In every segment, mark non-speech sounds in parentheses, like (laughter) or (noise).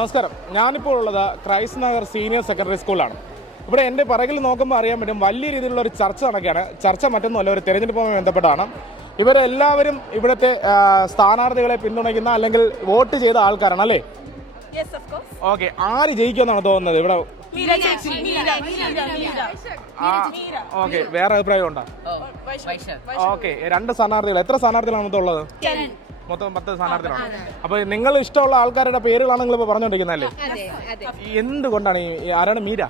നമസ്കാരം. ഞാനിപ്പോൾ ഉള്ളത് ക്രൈസ് നഗർ സീനിയർ സെക്കൻഡറി സ്കൂളാണ് ഇവിടെ എന്റെ പിറകിൽ നോക്കുമ്പോൾ അറിയാൻ പറ്റും വലിയ രീതിയിലുള്ള ഒരു ചർച്ച നടക്കുകയാണ്. ചർച്ച മറ്റൊന്നുമല്ല ഒരു തെരഞ്ഞെടുപ്പുമായി ബന്ധപ്പെട്ടാണ്. ഇവരെല്ലാവരും ഇവിടുത്തെ സ്ഥാനാർത്ഥികളെ പിന്തുണയ്ക്കുന്ന അല്ലെങ്കിൽ വോട്ട് ചെയ്ത ആൾക്കാരാണ് അല്ലേ. ഓക്കെ ആര് ജയിക്കുമെന്നാണ് തോന്നുന്നത് ഇവിടെ. ഓക്കെ വേറെ അഭിപ്രായം ഉണ്ടോ? ഓക്കെ രണ്ട് സ്ഥാനാർത്ഥികൾ. എത്ര സ്ഥാനാർത്ഥികളാണ് ഉള്ളത്. മൊത്തം പത്ത് സ്ഥാനാർത്ഥികളാണ്. അപ്പൊ നിങ്ങൾ ഇഷ്ടമുള്ള ആൾക്കാരുടെ പേരുകളാണ് നിങ്ങൾ അതെ അതെ എന്തുകൊണ്ടാണ് ഈ ആരാണ് മീര?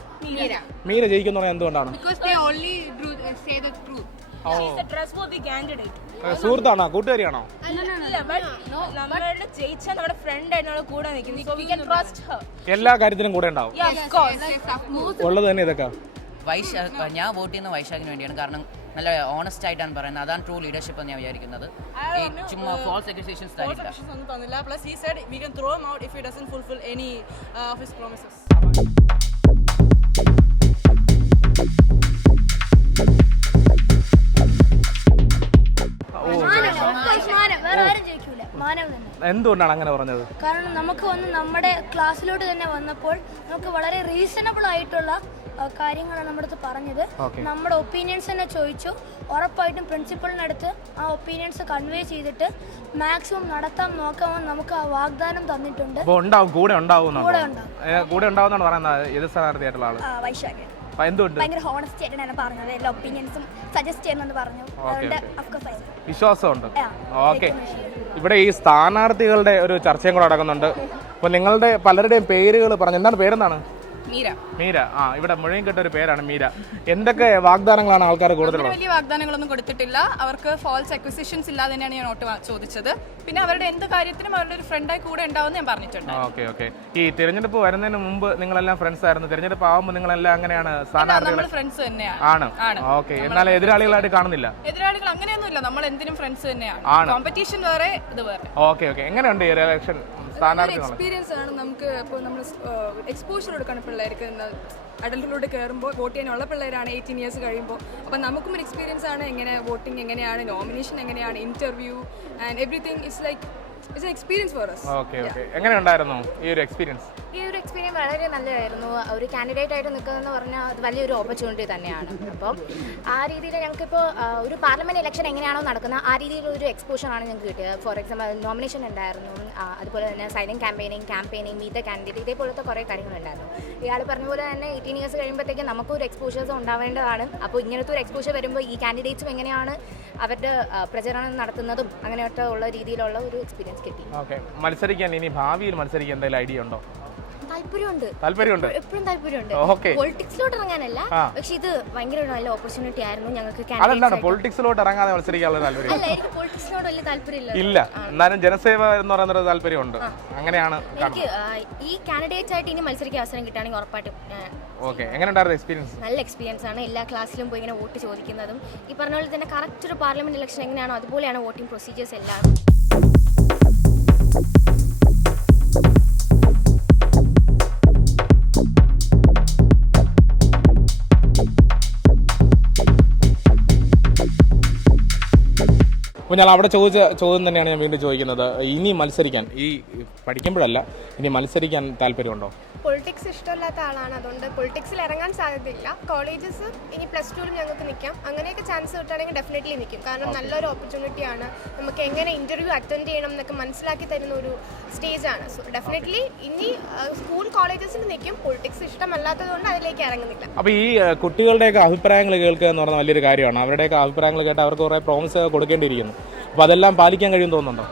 മീര. ജയിക്കുന്ന എന്തുകൊണ്ടാണ്? Because they only do, say the truth. She's a trustworthy candidate. ഏ, സുഹൃത്താണോ? കൂട്ടുകാരിയാണോ. എല്ലാ കാര്യത്തിനും കൂടെ ഉണ്ടാവും. ഉള്ളത് തന്നെ ഇതൊക്കെ. വൈശാഖ് ഞാൻ വോട്ട് ചെയ്യുന്ന വൈശാഖിന് വേണ്ടിയാണ്. കാരണം നല്ല ഓണസ്റ്റ് ആയിട്ടാണ് പറയുന്നത്. അതാണ് ട്രൂ ലീഡർഷിപ്പ് എന്ന് ഞാൻ വിചാരിക്കുന്നത്. ഈ ചുമ്മാ ഫോൾസ് അക്യൂസേഷൻസ് തരില്ല. തന്നില്ല. Plus he said we can throw him out if he doesn't fulfill any of his promises. വേറെ ആരും ജയിക്കൂല. മാനവ് തന്നെ. എന്തുകൊണ്ടാണ് അങ്ങനെ പറഞ്ഞത്? കാരണം നമുക്ക് വന്ന് നമ്മുടെ ക്ലാസ്സിലോട്ട് തന്നെ വന്നപ്പോൾ നമുക്ക് വളരെ റീസണബിൾ ആയിട്ടുള്ള കാര്യങ്ങളാണ് നമ്മുടെ അടുത്ത് പറഞ്ഞത്. നമ്മുടെ ഒപ്പീനിയൻസ് തന്നെ ചോദിച്ചു. ഉറപ്പായിട്ടും പ്രിൻസിപ്പളിനടുത്ത് ആ ഒപ്പീനിയൻസ് കൺവേ ചെയ്തിട്ട് മാക്സിമം നടത്താൻ നോക്കാമെന്ന് നമുക്ക് ആ വാഗ്ദാനം തന്നിട്ടുണ്ട്. ഉണ്ടാവും കൂടെ ഉണ്ടാവും കൂടെ ഉണ്ടാവും. കൂടെ ഉണ്ടാവുന്നാണ് പറയുന്നത്. ഏത് സ്ഥാനാർത്ഥിയായിട്ടുള്ള ആൾ? വൈശാഖ് ഭയങ്കര ഹോണസ്റ്റി ആയിട്ടാണ് പറഞ്ഞത്. എല്ലാ ഒപ്പീനിയൻസും സജസ്റ്റ് ചെയ്യുന്നെന്ന് പറഞ്ഞു. അതുകൊണ്ട് വിശ്വാസമുണ്ട്. ഓക്കെ. ഇവിടെ ഈ സ്ഥാനാർത്ഥികളുടെ ഒരു ചർച്ചയും കൂടെ നടക്കുന്നുണ്ട്. അപ്പൊ നിങ്ങളുടെ പലരുടെയും പേരുകൾ പറഞ്ഞു എന്താണ് പേരെന്താണ്? മീര. മീര. ആ ഇവിടെ മുഴുവൻ കേട്ട ഒരു പേരാണ് മീര. എന്തൊക്കെ വാഗ്ദാനങ്ങളാണ് ആൾക്കാർ കൂടുതൽ വലിയ വാഗ്ദാനങ്ങളൊന്നും കൊടുത്തിട്ടില്ല. അവർക്ക് ഫോൾസ് അക്വിസിഷൻസ് ഇല്ലാതെ തന്നെയാണ് ഞാൻ നോട്ട് ചോദിച്ചത്. പിന്നെ അവരുടെ എന്ത് കാര്യത്തിനും അവരുടെ ഒരു ഫ്രണ്ടായി കൂടെ ഉണ്ടാവും ഞാൻ പറഞ്ഞിട്ടുണ്ട്. Okay okay. ഈ തിരഞ്ഞെടുപ്പ് വരുന്നതിന് മുമ്പ് നിങ്ങളെല്ലാം ഫ്രണ്ട്സ് ആയിരുന്നു. തിരഞ്ഞെടുപ്പ് ആവുമ്പോൾ നിങ്ങളെല്ലാം അങ്ങനെയാണ് സ്ഥാനാർത്ഥികൾ ഫ്രണ്ട്സ് തന്നെയാണ് ആണ്. ഓക്കെ എന്നാൽ എതിരാളികളായിട്ട് കാണുന്നില്ല. എതിരാളികൾ അങ്ങനെയൊന്നുമില്ല. നമ്മൾ എന്തിനും ഫ്രണ്ട്സ് തന്നെയാണ് കോമ്പറ്റീഷൻ വേറെ ഇത് വേറെ. Okay okay. എങ്ങനെയുണ്ട് ഈ ഇലക്ഷൻ എക്സ്പീരിയൻസ് ആണ് നമുക്ക് ഇപ്പോൾ നമ്മൾ എക്സ്പോഷർ കൊടുക്കണം പിള്ളേർക്ക്. അഡൽട്ടിലൂടെ കയറുമ്പോൾ വോട്ട് ചെയ്യാനുള്ള പിള്ളേരാണ് എയ്റ്റീൻ ഇയേഴ്സ് കഴിയുമ്പോൾ. അപ്പം നമുക്കും ഒരു എക്സ്പീരിയൻസ് ആണ് എങ്ങനെ വോട്ടിംഗ് എങ്ങനെയാണ് നോമിനേഷൻ എങ്ങനെയാണ് interview and everything it's like it's experience for us. Okay okay എങ്ങനെ ഉണ്ടായിരുന്നു ഈ ഒരു എക്സ്പീരിയൻസ് ഈ ഒരു എക്സ്പീരിയൻസ് വളരെ നല്ലതായിരുന്നു. ഒരു കാൻഡിഡേറ്റ് ആയിട്ട് നിൽക്കുന്നതെന്ന് പറഞ്ഞാൽ അത് വലിയൊരു ഓപ്പർച്യൂണിറ്റി തന്നെയാണ്. അപ്പം ആ രീതിയിൽ ഞങ്ങൾക്കിപ്പോൾ ഒരു പാർലമെന്റ് ഇലക്ഷൻ എങ്ങനെയാണോ നടക്കുന്നത് ആ രീതിയിലൊരു എക്സ്പോഷറാണ് ഞങ്ങൾക്ക് കിട്ടിയത്. ഫോർ എക്സാമ്പിൾ നോമിനേഷൻ ഉണ്ടായിരുന്നു അതുപോലെ തന്നെ silent campaigning campaigning meet the candidate ഇതേപോലത്തെ കുറേ കാര്യങ്ങളുണ്ടായിരുന്നു. ഇയാൾ പറഞ്ഞ പോലെ തന്നെ എയ്റ്റീൻ ഇയേഴ്സ് കഴിയുമ്പോഴത്തേക്കും നമുക്കൊരു എക്സ്പോഷേഴ്സ് ഉണ്ടാവേണ്ടതാണ്. അപ്പോൾ ഇങ്ങനത്തെ ഒരു എക്സ്പോഷർ വരുമ്പോൾ ഈ കാൻഡിഡേറ്റ്സും എങ്ങനെയാണ് അവരുടെ പ്രചരണം നടത്തുന്നതും അങ്ങനെയൊക്കെ ഉള്ള രീതിയിലുള്ള ഒരു എക്സ്പീരിയൻസ് കിട്ടി. ഓക്കെ മത്സരിക്കാൻ ഇനി ഭാവിയിൽ മത്സരിക്കാൻ എന്തെങ്കിലും ഐഡിയ ഉണ്ടോ? താല്പര്യമുണ്ട്. താല്പര്യമുണ്ട്? എപ്പോഴും താല്പര്യമുണ്ട്. ഓക്കെ പൊളിറ്റിക്സിലോട്ട് ഇറങ്ങാനല്ല. പക്ഷെ ഇത് ഭയങ്കര നല്ല ഓപ്പർച്യൂണിറ്റി ആയിരുന്നു ഞങ്ങൾക്ക് അതെന്താണ് candidates ആയിട്ട്. പൊളിറ്റിക്സിലോട്ട് ഇറങ്ങാതെ മത്സരിക്കാനുള്ള താല്പര്യം? അല്ല എനിക്ക് പൊളിറ്റിക്സിനോട് വലിയ താല്പര്യമില്ല ഇല്ല. എന്നാലും ജനസേവ എന്ന് പറയുന്ന താല്പര്യമുണ്ട്. അങ്ങനെയാണ് എനിക്ക് ഈ കാൻഡിഡേറ്റ്സ് ആയിട്ട് ഇനി മത്സരിക്കാൻ അവസരം കിട്ടുകയാണെങ്കിൽ ഉറപ്പായിട്ടും ഞാൻ ഓക്കെ എങ്ങനെ എക്സ്പീരിയൻസ് നല്ല എക്സ്പീരിയൻസ് ആണ്. എല്ലാ ക്ലാസ്സിലും പോയി ഇങ്ങനെ വോട്ട് ചോദിക്കുന്നതും. ഈ പറഞ്ഞ പോലെ തന്നെ കറക്റ്റ് ഒരു പാർലമെന്റ് ഇലക്ഷൻ എങ്ങനെയാണോ അതുപോലെയാണ് വോട്ടിംഗ് പ്രൊസീജിയേഴ്സ് എല്ലാം. അപ്പോൾ ഞാൻ അവിടെ ചോദിച്ച ചോദ്യം തന്നെയാണ് ഞാൻ വീണ്ടും ചോദിക്കുന്നത്. ഇനി മത്സരിക്കാൻ ഈ പഠിക്കുമ്പോഴല്ല ഇനി മത്സരിക്കാൻ താല്പര്യമുണ്ടോ? പൊളിറ്റിക്സ് ഇഷ്ടമില്ലാത്ത ആളാണ്. അതുകൊണ്ട് പൊളിറ്റിക്സിൽ ഇറങ്ങാൻ സാധ്യതയില്ല. കോളേജസ് ഇനി പ്ലസ് ടുവിലും ഞങ്ങൾക്ക് നിൽക്കാം. അങ്ങനെയൊക്കെ ചാൻസ് കിട്ടുകയാണെങ്കിൽ ഡെഫിനറ്റ്ലി നിൽക്കും. കാരണം നല്ലൊരു ഓപ്പർച്യൂണിറ്റിയാണ് നമുക്ക് എങ്ങനെ ഇന്റർവ്യൂ അറ്റൻഡ് ചെയ്യണം എന്നൊക്കെ മനസ്സിലാക്കി തരുന്ന ഒരു സ്റ്റേജാണ് സോ ഡെഫിനറ്റ്ലി ഇനി സ്കൂൾ കോളേജസിൽ നിൽക്കും. പൊളിറ്റിക്സ് ഇഷ്ടമല്ലാത്തത് കൊണ്ട് അതിലേക്ക് ഇറങ്ങുന്നില്ല. അപ്പോൾ ഈ കുട്ടികളുടെയൊക്കെ അഭിപ്രായങ്ങൾ കേൾക്കുക എന്ന് പറഞ്ഞാൽ വലിയൊരു കാര്യമാണ്. അവരുടെയൊക്കെ അഭിപ്രായങ്ങൾ കേട്ട് അവർക്ക് കുറേ പ്രോമിസ് കൊടുക്കേണ്ടിയിരിക്കുന്നു. അപ്പോൾ അതെല്ലാം പാലിക്കാൻ കഴിയും തോന്നുന്നുണ്ടോ?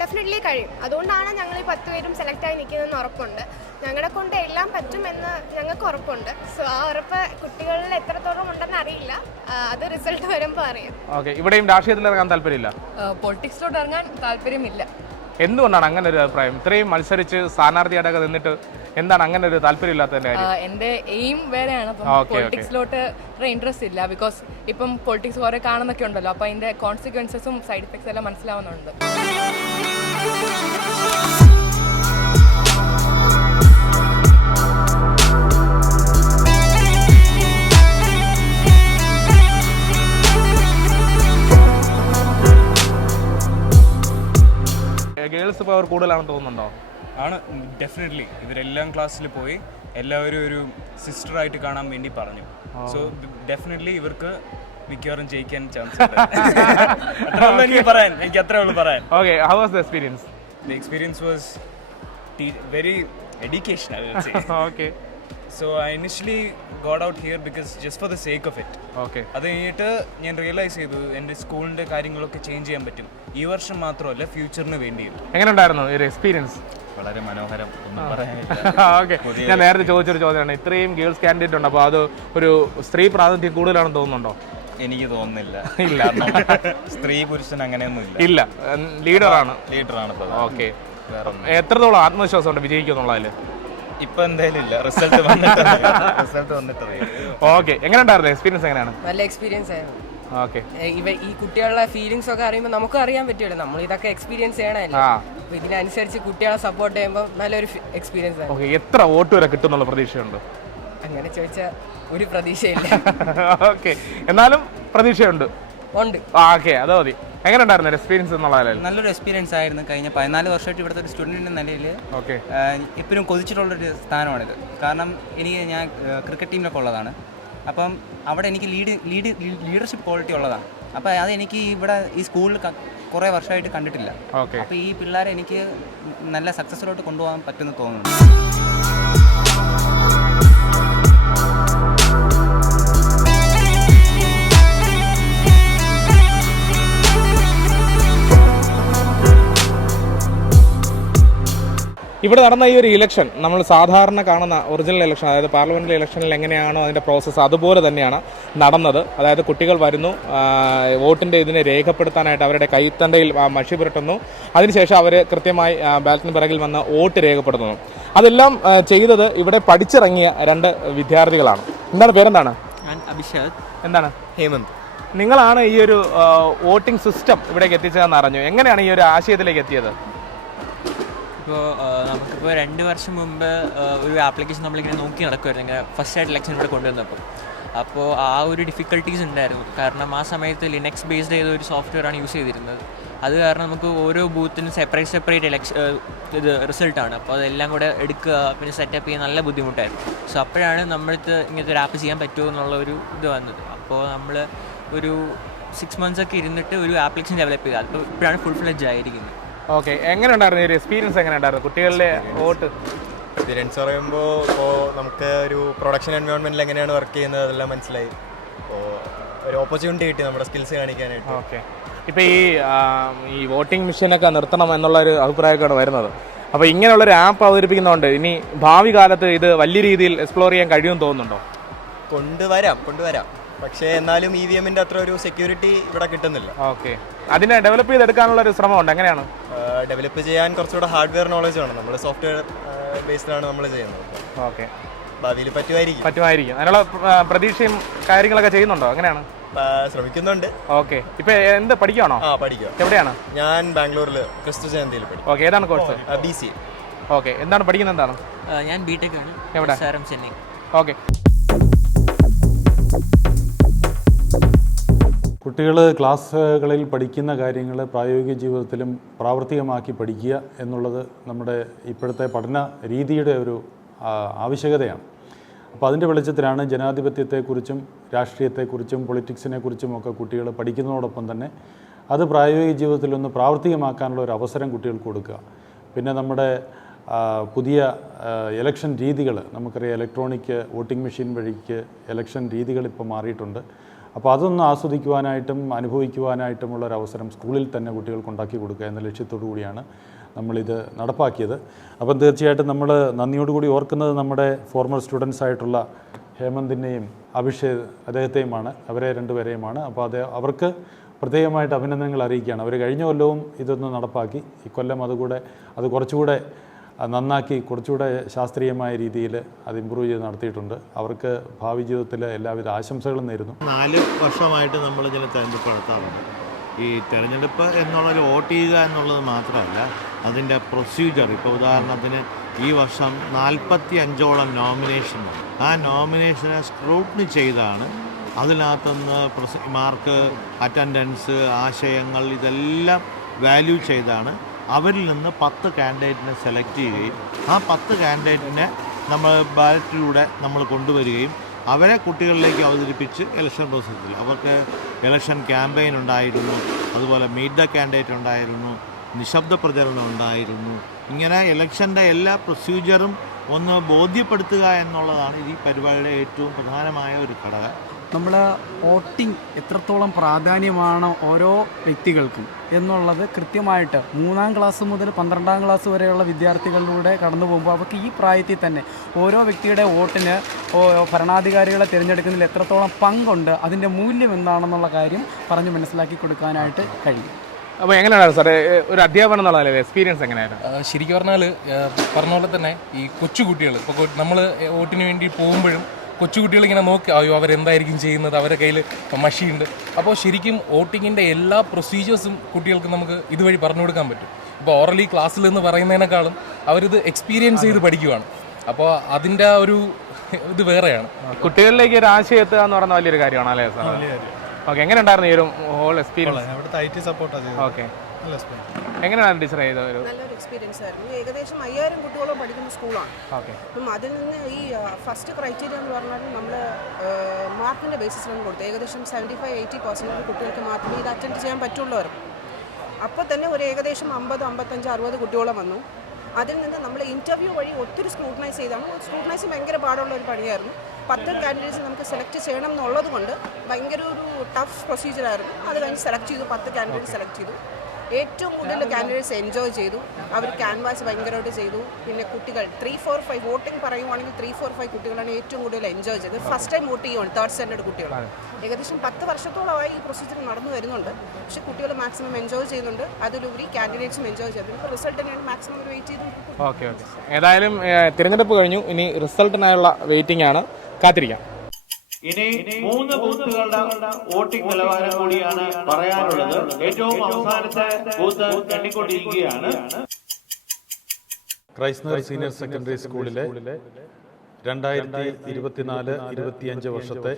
ഡെഫിനറ്റ്ലി കഴിയും. അതുകൊണ്ടാണ് ഞങ്ങൾ ഈ പത്ത് പേരും സെലക്ട് ആയി നിൽക്കുന്നതെന്ന് ഉറപ്പുണ്ട്. ഞങ്ങളെ കൊണ്ട് എല്ലാം പറ്റുമെന്ന് ഞങ്ങൾക്ക് ഉറപ്പുണ്ട്. സോ ആ ഉറപ്പ് കുട്ടികളിൽ എത്രത്തോളം ഉണ്ടെന്ന് അറിയില്ല. അത് റിസൾട്ട് വരുമ്പോൾ അറിയാം. ഓക്കെ ഇവിടെയും രാഷ്ട്രീയത്തിൽ ഇറങ്ങാൻ താല്പര്യമില്ല? പൊളിറ്റിക്സിലോട്ട് ഇറങ്ങാൻ താല്പര്യമില്ല. എന്തുകൊണ്ടാണ് അങ്ങനെ ഒരു അഭിപ്രായം? ഇത്രയും മത്സരിച്ച് സ്ഥാനാർത്ഥിയായിട്ടൊക്കെ നിന്നിട്ട് എന്താണ് അങ്ങനെ ഒരു താല്പര്യമില്ലാത്തതിന്റെ കാര്യം? എന്റെ എയിം വേറെയാണ്. പൊളിറ്റിക്സിലോട്ട് ഇൻട്രസ്റ്റ് ഇല്ല. ബിക്കോസ് ഇപ്പം പൊളിറ്റിക്സ് കുറെ കാണുന്നൊക്കെ ഉണ്ടല്ലോ. അപ്പൊ അതിന്റെ കോൺസിക്വൻസസും സൈഡ് ഇഫക്ട്സ് എല്ലാം മനസ്സിലാവുന്നുണ്ട്. ഗേൾസ് പവർ കൂടുതലാണെന്ന് തോന്നുന്നുണ്ടോ? ആണ് ഡെഫിനറ്റ്ലി ഇവരെല്ലാം ക്ലാസ്സിൽ പോയി എല്ലാവരും ഒരു സിസ്റ്ററായിട്ട് കാണാൻ വേണ്ടി പറഞ്ഞു. സോ ഡെഫിനറ്റ്ലി ഇവർക്ക് മിക്കവാറും ജയിക്കാൻ ചാൻസ് എനിക്ക് പറയാൻ. എനിക്ക് അത്രേ ഉള്ളൂ പറയാൻ okay how was the experience the experience was very educational okay so I initially got out here because just for the sake of it okay അത് കഴിഞ്ഞിട്ട് ഞാൻ റിയലൈസ് ചെയ്തു എന്റെ സ്കൂളിന്റെ കാര്യങ്ങളൊക്കെ ചേഞ്ച് ചെയ്യാൻ പറ്റും. ഈ വർഷം മാത്രമല്ല ഫ്യൂച്ചറിന് വേണ്ടിയും. എങ്ങനെ ഉണ്ടായിരുന്നു ഒരു എക്സ്പീരിയൻസ് വളരെ മനോഹരം. ഓക്കെ ഞാൻ നേരത്തെ ചോദിച്ചൊരു ചോദ്യമാണ്. ഇത്രയും ഗേൾസ് കാൻഡിഡേറ്റ് ഉണ്ട്. അപ്പോൾ അത് ഒരു സ്ത്രീ പ്രാതിനിധ്യം കൂടുതലാണെന്ന് തോന്നുന്നുണ്ടോ? എനിക്ക് തോന്നുന്നില്ല. ഇല്ല. സ്ത്രീ പുരുഷൻ അങ്ങനെയൊന്നും ഇല്ല. ഇല്ല. ലീഡറാണ് ലീഡറാണ് ഓക്കെ എത്രത്തോളം എത്രത്തോളം ആത്മവിശ്വാസമുണ്ട് വിജയിക്കുന്നുള്ളതിൽ ഇപ്പൊ എന്തായാലും ഇല്ല. റിസൾട്ട് വന്നിട്ട് റിസൾട്ട് വന്നിട്ട് അറിയാം. ഓക്കെ എങ്ങനെ ഉണ്ടായിരുന്നു? എക്സ്പീരിയൻസ് എങ്ങനെയാണ്? നല്ല എക്സ്പീരിയൻസ് ആയിരുന്നു. ഓക്കെ ഇവ ഈ കുട്ടികളുടെ ഫീലിങ്സ് ഒക്കെ അറിയുമ്പോൾ നമുക്ക് അറിയാൻ പറ്റുമല്ലോ. നമ്മൾ ഇതൊക്കെ എക്സ്പീരിയൻസ് ചെയ്യണമല്ലോ അപ്പൊ ഇതിനനുസരിച്ച് കുട്ടികളെ സപ്പോർട്ട് ചെയ്യുമ്പോൾ നല്ലൊരു എക്സ്പീരിയൻസ് ആണ് ഓക്കെ എത്ര വോട്ട് വരെ കിട്ടുന്നുള്ള പ്രതീക്ഷയുണ്ട്? അങ്ങനെ ചോദിച്ചാൽ ഒരു പ്രതീക്ഷയില്ല. (laughs) ഓക്കെ എന്നാലും പ്രതീക്ഷയുണ്ട്. ഉണ്ട്. ഓക്കെ അത് മതി. എങ്ങനെ ഉണ്ടായിരുന്നു എക്സ്പീരിയൻസ് എന്നുള്ളതല്ലേ നല്ലൊരു എക്സ്പീരിയൻസ് ആയിരുന്നു കഴിഞ്ഞ പതിനാല് വർഷമായിട്ട് ഇവിടുത്തെ ഒരു സ്റ്റുഡന്റിന്റെ എന്ന നിലയിൽ. ഓക്കെ ഇപ്പോഴും കൊതിച്ചിട്ടുള്ളൊരു സ്ഥാനമാണിത്. കാരണം എനിക്ക് ഞാൻ ക്രിക്കറ്റ് ടീമിലൊക്കെ ഉള്ളതാണ്. അപ്പം അവിടെ എനിക്ക് ലീഡ് ലീഡ് ലീഡർഷിപ്പ് ക്വാളിറ്റി ഉള്ളതാണ്. അപ്പോൾ അത് എനിക്ക് ഇവിടെ ഈ സ്കൂളിൽ കുറേ വർഷമായിട്ട് കണ്ടിട്ടില്ല. ഓക്കെ അപ്പോൾ ഈ പിള്ളേരെ എനിക്ക് നല്ല സക്സസ്ഫുള്ളായിട്ട് കൊണ്ടുപോകാൻ പറ്റുമെന്ന് തോന്നുന്നു. ഇവിടെ നടന്ന ഈ ഒരു ഇലക്ഷൻ നമ്മൾ സാധാരണ കാണുന്ന ഒറിജിനൽ ഇലക്ഷൻ അതായത് പാർലമെന്റ് ഇലക്ഷനിൽ എങ്ങനെയാണോ അതിന്റെ പ്രോസസ്സ് അതുപോലെ തന്നെയാണ് നടന്നത്. അതായത് കുട്ടികൾ വരുന്നു വോട്ടിന്റെ വോട്ടിന്റെ ഇതിനെ രേഖപ്പെടുത്താനായിട്ട് അവരുടെ കൈത്തണ്ടയിൽ മഷി പുരട്ടുന്നു. അതിനുശേഷം അവർ കൃത്യമായി ബാലറ്റിന് പിറകിൽ വന്ന് വോട്ട് രേഖപ്പെടുത്തുന്നു. അതെല്ലാം ചെയ്തത് ഇവിടെ പഠിച്ചിറങ്ങിയ രണ്ട് വിദ്യാർത്ഥികളാണ്. എന്താണ് പേരെന്താണ്? അഭിഷേക്. എന്താണ്? ഹേമന്ത്. നിങ്ങളാണ് ഈ ഒരു വോട്ടിംഗ് സിസ്റ്റം ഇവിടേക്ക് എത്തിച്ചതെന്ന് അറിഞ്ഞു. എങ്ങനെയാണ് ഈ ഒരു ആശയത്തിലേക്ക് എത്തിയത്? ഇപ്പോൾ നമുക്കിപ്പോൾ രണ്ട് വർഷം മുമ്പ് ഒരു ആപ്ലിക്കേഷൻ നമ്മളിങ്ങനെ നോക്കി നടക്കുമായിരുന്നു ഇങ്ങനെ ഫസ്റ്റ് ആയിട്ട് ഇലക്ഷൻ ഇവിടെ കൊണ്ടുവന്നപ്പോൾ അപ്പോൾ ആ ഒരു ഡിഫിക്കൽട്ടീസ് ഉണ്ടായിരുന്നു. കാരണം ആ സമയത്ത് ലിനക്സ് ബേസ്ഡ് ചെയ്ത ഒരു സോഫ്റ്റ്വെയർ ആണ് യൂസ് ചെയ്തിരുന്നത്. അത് കാരണം നമുക്ക് ഓരോ ബൂത്തിനും സെപ്പറേറ്റ് സെപ്പറേറ്റ് ഇലക്ഷൻ ഇത് റിസൾട്ടാണ് അപ്പോൾ അതെല്ലാം കൂടെ എടുക്കുക പിന്നെ സെറ്റപ്പ് ചെയ്യാൻ നല്ല ബുദ്ധിമുട്ടായിരുന്നു. സോ അപ്പോഴാണ് നമ്മൾക്ക് ഇങ്ങനത്തെ ഒരു ആപ്പ് ചെയ്യാൻ പറ്റുമോ എന്നുള്ള ഒരു ഇത് വന്നത്. അപ്പോൾ നമ്മൾ ഒരു സിക്സ് മന്ത്സ് ഒക്കെ ഇരുന്നിട്ട് ഒരു ആപ്ലിക്കേഷൻ ഡെവലപ്പ് ചെയ്തത് അപ്പോൾ ഇപ്പോഴാണ് ഫുൾ ഫ്ലെഡ്ജ് ആയിരിക്കുന്നത്. ഓക്കെ എങ്ങനെ ഉണ്ടായിരുന്നു ഒരു എക്സ്പീരിയൻസ് എങ്ങനെ ഉണ്ടായിരുന്നു? കുട്ടികളുടെ വോട്ട്? എക്സ്പീരിയൻസ് പറയുമ്പോൾ ഇപ്പോൾ നമുക്ക് ഒരു പ്രൊഡക്ഷൻ എൻവയോൺമെന്റിൽ എങ്ങനെയാണ് വർക്ക് ചെയ്യുന്നത് അതെല്ലാം മനസ്സിലായി. അപ്പോൾ ഒരു ഓപ്പർച്യൂണിറ്റി കിട്ടി നമ്മുടെ സ്കിൽസ് കാണിക്കാനായിട്ട്. ഓക്കെ ഇപ്പൊ ഈ ഈ വോട്ടിംഗ് മെഷീനൊക്കെ നിർത്തണം എന്നുള്ള ഒരു അഭിപ്രായമൊക്കെയാണ് വരുന്നത്. അപ്പോൾ ഇങ്ങനെയുള്ളൊരു ആപ്പ് അവതരിപ്പിക്കുന്നതുകൊണ്ട് ഇനി ഭാവി കാലത്ത് ഇത് വലിയ രീതിയിൽ എക്സ്പ്ലോർ ചെയ്യാൻ കഴിയുമെന്ന് തോന്നുന്നുണ്ടോ? കൊണ്ടുവരാം കൊണ്ടുവരാം. പക്ഷേ എന്നാലും ഇ വി എമ്മിന്റെ അത്ര ഒരു സെക്യൂരിറ്റി ഇവിടെ കിട്ടുന്നില്ല. ഓക്കെ അതിനെ ഡെവലപ്പ് ചെയ്തെടുക്കാനുള്ള ഒരു ശ്രമമുണ്ട്. എങ്ങനെയാണ്? ഡെവലപ്പ് ചെയ്യാൻ കുറച്ചുകൂടെ ഹാർഡ്വെയർ നോളജ് വേണം. നമ്മൾ സോഫ്റ്റ്വെയർ ബേസ്ഡാണ് നമ്മൾ ചെയ്യുന്നത്. ഓക്കെ ഭാവിയിൽ പറ്റുമായിരിക്കും. പറ്റുമായിരിക്കും. അതിനുള്ള പ്രതീക്ഷയും കാര്യങ്ങളൊക്കെ ചെയ്യുന്നുണ്ടോ? എങ്ങനെയാണ്? ശ്രമിക്കുന്നുണ്ട്. ഓക്കെ ഇപ്പൊ എന്ത് പഠിക്കുകയാണോ ആ പഠിക്കുക എവിടെയാണ്? ഞാൻ ബാംഗ്ലൂരിൽ ക്രിസ്തു ജയന്തിയിൽ പഠിക്കും. ഓക്കെ ഏതാണ് കോഴ്സ് ബി സി ഓക്കെ എന്താണ് പഠിക്കുന്നത് എന്താണ്? ഞാൻ ബി ടെക് ആണ്. എവിടെ? ചെന്നൈ ഓക്കെ കുട്ടികൾ ക്ലാസ്സുകളിൽ പഠിക്കുന്ന കാര്യങ്ങൾ പ്രായോഗിക ജീവിതത്തിലും പ്രാവർത്തികമാക്കി പഠിക്കുക എന്നുള്ളത് നമ്മുടെ ഇപ്പോഴത്തെ പഠന രീതിയുടെ ഒരു ആവശ്യകതയാണ്. അപ്പോൾ അതിന്റെ വെളിച്ചത്തിലാണ് ജനാധിപത്യത്തെക്കുറിച്ചും രാഷ്ട്രീയത്തെക്കുറിച്ചും പൊളിറ്റിക്സിനെക്കുറിച്ചും ഒക്കെ കുട്ടികൾ പഠിക്കുന്നതോടൊപ്പം തന്നെ അത് പ്രായോഗിക ജീവിതത്തിൽ ഒന്ന് പ്രാവർത്തികമാക്കാനുള്ള ഒരു അവസരം കുട്ടികൾക്ക് കൊടുക്കുക. പിന്നെ നമ്മുടെ പുതിയ ഇലക്ഷൻ രീതികൾ നമുക്കറിയാം ഇലക്ട്രോണിക് വോട്ടിംഗ് മെഷീൻ വഴിക്ക് ഇലക്ഷൻ രീതികൾ ഇപ്പോൾ മാറിയിട്ടുണ്ട്. അപ്പോൾ അതൊന്ന് ആസ്വദിക്കുവാനായിട്ടും അനുഭവിക്കുവാനായിട്ടുമുള്ള ഒരു അവസരം സ്കൂളിൽ തന്നെ കുട്ടികൾക്ക് ഉണ്ടാക്കി കൊടുക്കുക എന്ന ലക്ഷ്യത്തോടു കൂടിയാണ് നമ്മളിത് നടപ്പാക്കിയത്. അപ്പം തീർച്ചയായിട്ടും നമ്മൾ നന്ദിയോടുകൂടി ഓർക്കുന്നത് നമ്മുടെ ഫോർമർ സ്റ്റുഡൻസ് ആയിട്ടുള്ള ഹേമന്തിനെയും അഭിഷേക് അദ്ദേഹത്തെയുമാണ്. അവരെ രണ്ടുപേരെയുമാണ്. അപ്പോൾ അത് അവർക്ക് പ്രത്യേകമായിട്ട് അഭിനന്ദനങ്ങൾ അറിയിക്കുകയാണ്. അവർ കഴിഞ്ഞ കൊല്ലവും ഇതൊന്ന് നടപ്പാക്കി. ഇക്കൊല്ലം അതുകൂടെ അത് കുറച്ചുകൂടെ നന്നാക്കി കുറച്ചുകൂടെ ശാസ്ത്രീയമായ രീതിയിൽ അത് ഇമ്പ്രൂവ് ചെയ്ത് നടത്തിയിട്ടുണ്ട്. അവർക്ക് ഭാവി ജീവിതത്തിൽ എല്ലാവിധ ആശംസകളും നേരുന്നു. നാല് വർഷമായിട്ട് നമ്മൾ ചില തെരഞ്ഞെടുപ്പ് നടത്താറുണ്ട്. ഈ തെരഞ്ഞെടുപ്പ് എന്നുള്ളത് വോട്ട് ചെയ്യുക എന്നുള്ളത് മാത്രമല്ല അതിന്റെ പ്രൊസീജിയർ ഇപ്പോൾ ഉദാഹരണത്തിന് ഈ വർഷം നാൽപ്പത്തി അഞ്ചോളം നോമിനേഷൻ ആ നോമിനേഷനെ സ്ക്രൂട്ടിനി ചെയ്താണ്. അതിനകത്തുനിന്ന് പ്രസ മാർക്ക് അറ്റൻഡൻസ് ആശയങ്ങൾ ഇതെല്ലാം വാല്യൂ ചെയ്താണ്. അവരിൽ നിന്ന് പത്ത് കാൻഡിഡേറ്റിനെ സെലക്ട് ചെയ്യുകയും ആ പത്ത് കാൻഡിഡേറ്റിനെ നമ്മൾ ബാലറ്റിലൂടെ നമ്മൾ കൊണ്ടുവരികയും അവരെ കുട്ടികളിലേക്ക് അവതരിപ്പിച്ച് ഇലക്ഷൻ പ്രോസസ്സിൽ അവർക്ക് ഇലക്ഷൻ ക്യാമ്പയിൻ ഉണ്ടായിരുന്നു അതുപോലെ മീറ്റ് ദ കാൻഡിഡേറ്റ് ഉണ്ടായിരുന്നു നിശബ്ദ പ്രചരണം ഉണ്ടായിരുന്നു. ഇങ്ങനെ ഇലക്ഷന്റെ എല്ലാ പ്രൊസീജിയറും ഒന്ന് ബോധ്യപ്പെടുത്തുക എന്നുള്ളതാണ് ഈ പരിപാടിയുടെ ഏറ്റവും പ്രധാനമായ ഒരു ഘടകം. നമ്മൾ വോട്ടിംഗ് എത്രത്തോളം പ്രാധാന്യമാണ് ഓരോ വ്യക്തികൾക്കും എന്നുള്ളത് കൃത്യമായിട്ട് മൂന്നാം ക്ലാസ് മുതൽ പന്ത്രണ്ടാം ക്ലാസ് വരെയുള്ള വിദ്യാർത്ഥികളിലൂടെ കടന്നു പോകുമ്പോൾ അവർക്ക് ഈ പ്രായത്തിൽ തന്നെ ഓരോ വ്യക്തിയുടെ വോട്ടിന് ഭരണാധികാരികളെ തിരഞ്ഞെടുക്കുന്നതിൽ എത്രത്തോളം പങ്കുണ്ട് അതിന്റെ മൂല്യം എന്താണെന്നുള്ള കാര്യം പറഞ്ഞ് മനസ്സിലാക്കി കൊടുക്കാനായിട്ട് കഴിയും. അപ്പോൾ എങ്ങനെയാണ് സാറേ ഒരു അധ്യാപനം എന്നുള്ള നിലയിൽ എക്സ്പീരിയൻസ് എങ്ങനെയായിരുന്നു? ശരിക്കും പറഞ്ഞാൽ പറഞ്ഞ പോലെ തന്നെ ഈ കൊച്ചുകുട്ടികൾ ഇപ്പോൾ നമ്മൾ വോട്ടിന് വേണ്ടി പോകുമ്പോഴും കൊച്ചുകുട്ടികൾ ഇങ്ങനെ നോക്കി അയ്യോ അവരെന്തായിരിക്കും ചെയ്യുന്നത്? അവരുടെ കയ്യിൽ മഷിയുണ്ട് അപ്പോൾ ശരിക്കും വോട്ടിങ്ങിന്റെ എല്ലാ പ്രൊസീജിയേഴ്സും കുട്ടികൾക്ക് നമുക്ക് ഇതുവഴി പറഞ്ഞു കൊടുക്കാൻ പറ്റും. ഇപ്പോൾ ഓറലി ക്ലാസ്സിൽ എന്ന് പറയുന്നതിനേക്കാളും അവരിത് എക്സ്പീരിയൻസ് ചെയ്ത് പഠിക്കുവാണ്. അപ്പോൾ അതിന്റെ ആ ഒരു ഇത് വേറെയാണ്. കുട്ടികളിലേക്ക് ഒരു ആശയം എത്തുക എന്ന് പറയുന്ന വലിയൊരു കാര്യമാണ് അല്ലേ സാർ ഓക്കെ എങ്ങനെ ഉണ്ടായിരുന്നു ഈ ഒരു ഹോൾ എക്സ്പീരിയൻസ് ഓക്കെ. എങ്ങനെയാണ് ടീച്ചർ ചെയ്ത ഒരു നല്ലൊരു എക്സ്പീരിയൻസ് ആയിരുന്നു. ഏകദേശം അയ്യായിരം കുട്ടികളും പഠിക്കുന്ന സ്കൂളാണ്. ഓക്കെ. അപ്പം അതിൽ നിന്ന് ഈ ഫസ്റ്റ് ക്രൈറ്റീരിയ എന്ന് പറഞ്ഞാൽ നമ്മൾ മാർക്കിന്റെ ബേസിസിലാണ് കൊടുത്തത് ഏകദേശം സെവന്റി ഫൈവ് എയ്റ്റി പെർസെന്റേജ് കുട്ടികൾക്ക് മാത്രമേ ഇത് അറ്റൻഡ് ചെയ്യാൻ പറ്റുള്ളവരും. അപ്പോൾ തന്നെ ഒരു ഏകദേശം അമ്പത് അമ്പത്തഞ്ച് അറുപത് കുട്ടിയോളം വന്നു. അതിൽ നിന്ന് നമ്മൾ ഇന്റർവ്യൂ വഴി ഒത്തിരി സ്ക്രൂട്ടനൈസ് ചെയ്താണ്. സ്ക്രൂട്ടനൈസ് ഭയങ്കര പാടുള്ള ഒരു പണിയായിരുന്നു. പത്തും കാൻഡിഡേറ്റ്സ് നമുക്ക് സെലക്ട് ചെയ്യണം എന്നുള്ളത് കൊണ്ട് ഭയങ്കര ഒരു ടഫ് പ്രൊസീജിയറായിരുന്നു അത് കഴിഞ്ഞ് സെലക്ട് ചെയ്തു പത്ത് കാൻഡിഡേറ്റ് സെലക്ട് ചെയ്തു. ഏറ്റവും കൂടുതൽ കാൻഡിഡേറ്റ്സ് എൻജോയ് ചെയ്തു. അവർ ക്യാൻവാസ് ഭയങ്കരമായിട്ട് ചെയ്തു. പിന്നെ കുട്ടികൾ ത്രീ ഫോർ ഫൈവ് വോട്ടിംഗ് പറയുവാണെങ്കിൽ ത്രീ ഫോർ ഫൈവ് കുട്ടികളാണ് ഏറ്റവും കൂടുതൽ എൻജോയ് ചെയ്തത്. ഫസ്റ്റ് ടൈം വോട്ട് ചെയ്യുവാണ് തേർഡ് സ്റ്റാൻഡേർഡ് കുട്ടികളാണ്. ഏകദേശം പത്ത് വർഷത്തോളമായി ഈ പ്രൊസീജിയർ നടന്നു വരുന്നുണ്ട്. പക്ഷേ കുട്ടികൾ മാക്സിമം എൻജോയ് ചെയ്യുന്നുണ്ട്. അതിലുപരി ക്യാൻഡിഡേറ്റ്സും എൻജോയ് ചെയ്തു. ഇപ്പോൾ റിസൾട്ട് തന്നെയാണ് മാക്സിമം വെയിറ്റ് ചെയ്ത്. ഓക്കെ ഓക്കെ ഏതായാലും തിരഞ്ഞെടുപ്പ് കഴിഞ്ഞു. ഇനി റിസൾട്ടിനായുള്ള വെയിറ്റിംഗ് ആണ്. കാത്തിരിക്കാം. ഇനി മൂന്ന് ബൂത്തുകളുടെ വോട്ടിംഗ് നിലവാരം കൂടിയാണ് പറയാനുള്ളത്. ഏറ്റവും അവസാനത്തെ ബൂത്ത് എണ്ണിക്കൊണ്ടിരിക്കുകയാണ്. ക്രൈസ്തവ സീനിയർ സെക്കൻഡറി സ്കൂളിലെ രണ്ടായിരത്തി ഇരുപത്തിനാല് ഇരുപത്തിയഞ്ച് വർഷത്തെ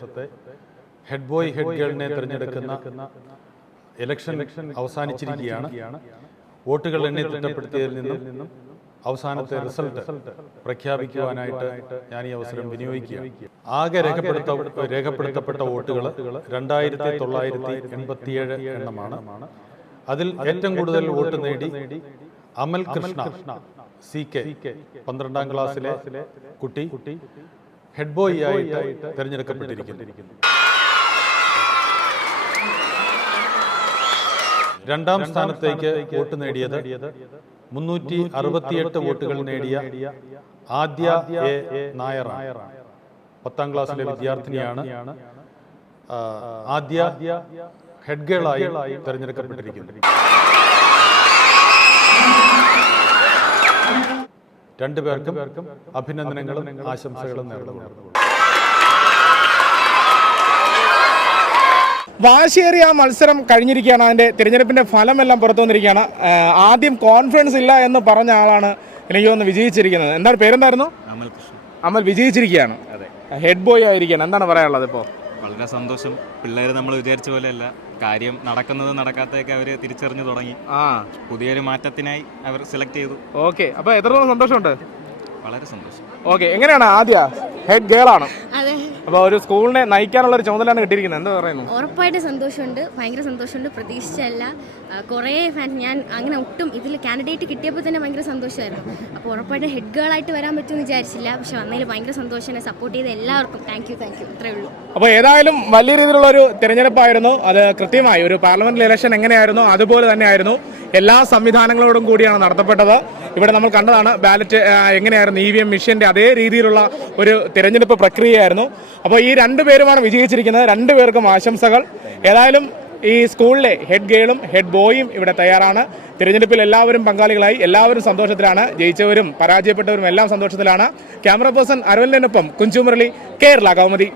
ഹെഡ് ബോയ് ഹെഡ് ഗേളിനെ തിരഞ്ഞെടുക്കുന്ന ഇലക്ഷൻ അവസാനിച്ചിരിക്കുകയാണ്. വോട്ടുകൾ എണ്ണി തിട്ടപ്പെടുത്തിയതിൽ നിന്നും അവസാനത്തെ റിസൾട്ട് പ്രഖ്യാപിക്കുവാനായിട്ട് ഞാൻ ഈ അവസരം വിനിയോഗിക്കുക. ആകെ രേഖപ്പെടുത്ത രേഖപ്പെടുത്തപ്പെട്ട വോട്ടുകൾ രണ്ടായിരത്തി തൊള്ളായിരത്തി എൺപത്തിയേഴ് എണ്ണമാണ്. അതിൽ ഏറ്റവും കൂടുതൽ വോട്ട് നേടി അമൽ കൃഷ്ണ സി കെ പന്ത്രണ്ടാം ക്ലാസ്സിലെ കുട്ടി ഹെഡ് ബോയ് ആയിട്ട് തിരഞ്ഞെടുക്കപ്പെട്ടിരിക്കുന്നു. രണ്ടാം സ്ഥാനത്തേക്ക് വോട്ട് നേടിയത് മുന്നൂറ്റി അറുപത്തിയെട്ട് വോട്ടുകൾ നേടിയ ആദ്യ എ നായറാണ്. പത്താം ക്ലാസ്സിലെ വിദ്യാർത്ഥിനിയാണ് ആദ്യ ഹെഡ് ഗേളായി തെരഞ്ഞെടുക്കപ്പെട്ടിരിക്കുന്നത് രണ്ടുപേർക്കും അഭിനന്ദനങ്ങളും ആശംസകളും നേർന്നു വാശിയേറിയ ആ മത്സരം കഴിഞ്ഞിരിക്കുകയാണ്. അതിന്റെ തിരഞ്ഞെടുപ്പിന്റെ ഫലമെല്ലാം പുറത്തു വന്നിരിക്കുകയാണ്. ആദ്യം കോൺഫിഡൻസ് ഇല്ല എന്ന് പറഞ്ഞ ആളാണ് എനിക്ക് തോന്നുന്നു വിജയിച്ചിരിക്കുന്നത്. എന്താണ് പേരെന്തായിരുന്നു? അമൽ വിജയിച്ചിരിക്കുകയാണ്. അതെ. ഹെഡ് ബോയ് ആയിരിക്കണം എന്താണ് പറയാനുള്ളത് ഇപ്പോൾ വളരെ സന്തോഷം. പിള്ളേർ നമ്മൾ വിചാരിച്ച പോലെയല്ല. കാര്യം നടക്കുന്നത് നടക്കാത്തതൊക്കെ അവർ തിരിച്ചറിഞ്ഞു തുടങ്ങി. ആ. പുതിയൊരു മാറ്റത്തിനായി അവർ സെലക്ട് ചെയ്തു. ഓക്കെ അപ്പോൾ എത്രത്തോളം സന്തോഷമുണ്ട്? വളരെ സന്തോഷം. ഓക്കെ എങ്ങനെയാണ് ആദ്യ ഹെഡ് ഗേൾ ആണ് അതെ. അപ്പോൾ ഒരു സ്കൂളിനെ നയിക്കാനുള്ള ഒരു ചുമതലയാണ് കിട്ടിയിരിക്കുന്നത്. എന്താ പറയുന്നു? ഉറപ്പായിട്ട് സന്തോഷമുണ്ട്. ഭയങ്കര സന്തോഷമുണ്ട്. പ്രതീക്ഷിച്ചല്ല കുറേ ഫാൻസ് ഞാൻ അങ്ങനെ ഒട്ടും ഇതിൽ കാൻഡിഡേറ്റ് കിട്ടിയപ്പോൾ തന്നെ ഭയങ്കര സന്തോഷമായിരുന്നു. അപ്പോൾ ഉറപ്പായിട്ട് ഹെഡ് ഗേൾ ആയിട്ട് വരാൻ പറ്റുമെന്ന് വിചാരിച്ചില്ല. പക്ഷെ വന്നതിൽ ഭയങ്കര സന്തോഷം. സപ്പോർട്ട് ചെയ്ത എല്ലാവർക്കും താങ്ക് യു താങ്ക് യു അത്രേ ഉള്ളൂ. അപ്പോൾ ഏതായാലും വലിയ രീതിയിലുള്ള ഒരു തിരഞ്ഞെടുപ്പായിരുന്നു. അത് കൃത്യമായി ഒരു പാർലമെന്റ് ഇലക്ഷൻ എങ്ങനെയായിരുന്നു? അതുപോലെ തന്നെയായിരുന്നു. എല്ലാ സംവിധാനങ്ങളോടും കൂടിയാണ് നടത്തപ്പെട്ടത്. ഇവിടെ നമ്മൾ കണ്ടതാണ് ബാലറ്റ് എങ്ങനെയായിരുന്നു? ഇ വി എം മിഷ്യന്റെ അതേ രീതിയിലുള്ള ഒരു തിരഞ്ഞെടുപ്പ് പ്രക്രിയയായിരുന്നു. അപ്പോൾ ഈ രണ്ടു പേരുമാണ് വിജയിച്ചിരിക്കുന്നത്. രണ്ടുപേർക്കും ആശംസകൾ. ഏതായാലും ഈ സ്കൂളിലെ ഹെഡ് ഗേളും ഹെഡ് ബോയും ഇവിടെ തയ്യാറാണ്. തിരഞ്ഞെടുപ്പിൽ എല്ലാവരും പങ്കാളികളായി. എല്ലാവരും സന്തോഷത്തിലാണ്. ജയിച്ചവരും പരാജയപ്പെട്ടവരും എല്ലാം സന്തോഷത്തിലാണ്. ക്യാമറ പേഴ്സൺ അരവിന്ദനൊപ്പം കുഞ്ചുമുരളി കേരള കൗമുദി.